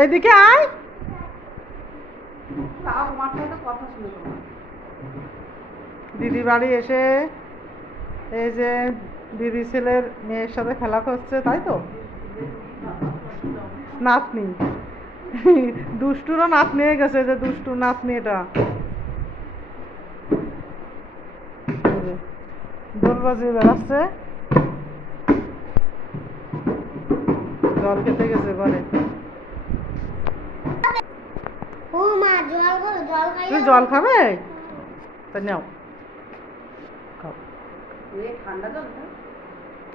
এইদিকে আয়। দিদি বাড়ি এসে এই যে দিদি ছেলের মেয়ের সাথে খেলা করছে তাই তো? নাতনি। দুষ্টুরও নাতনি হয়ে গেছে যে দুষ্টু নাতনি এটা। দোল বাজিয়ে বেড়াচ্ছে। জল খেতে গেছে ঘরে ও মা জল করো জল খাই তুমি জল খাবে? তা নাও। খাও।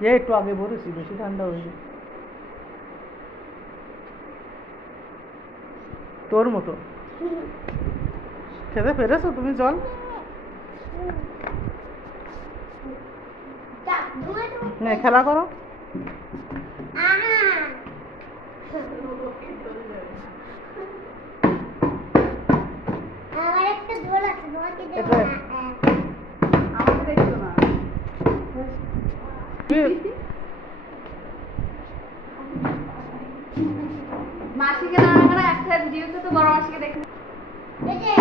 এ একটু আগে বলেছি বেশি ঠান্ডা হয়েছে তোর মতো। খেতে পেরেছ তুমি জল? নে খেলা করো আমার একটা দোল আছে তোমাকে দেবো এটা-। আমাকে দেখছ না মাসিকে না করে একটা ভিডিওতে তো বড় মাসিকে দেখে এই যে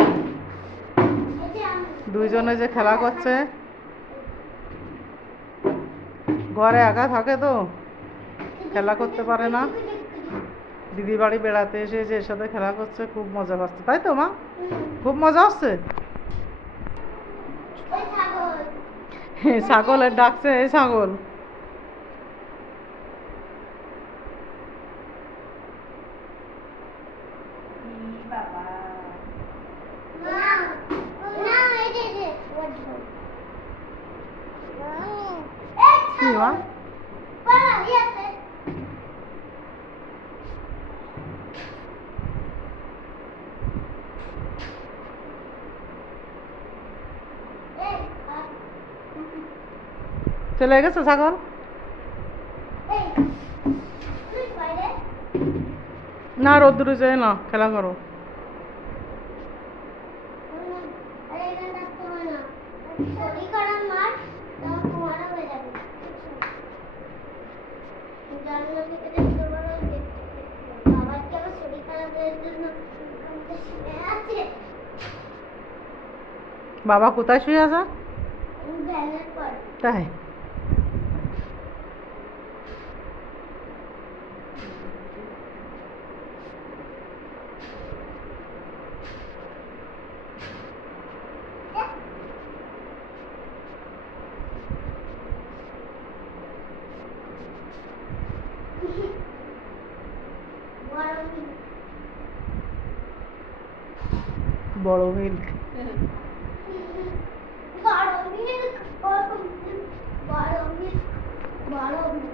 এই যে আমি। দুইজনে যে খেলা করছে। ঘরে একা থাকে তো খেলা করতে পারে না। দিদি বাড়ি বেড়াতে এসে যে এর সাথে খেলা করছে খুব মজা পাচ্ছে তাই তো মা? খুব মজা হচ্ছে ওই ছাগল ছাগলের ডাকছে এই ছাগল। কি মা ছাগল বাবা ই আছে এই আ- চলে গেছে ছাগল? তুই না রোদ্দুরে যায় না খেলা করো। আরে এখানে থাকতে হয় না শরীর খারাপ মার তখন তোমারও হয়ে যাবে জানলা থেকে দেখতে পারো বাবার কি আমার শরীর খারাপ হয়ে জন্য ওখানটা শুয়ে আছে বাবা কোথায় শুয়ে আছে আমি ব্যানের পর তাই গরমই বড় মিল্ক। গরমই গরমই গরমই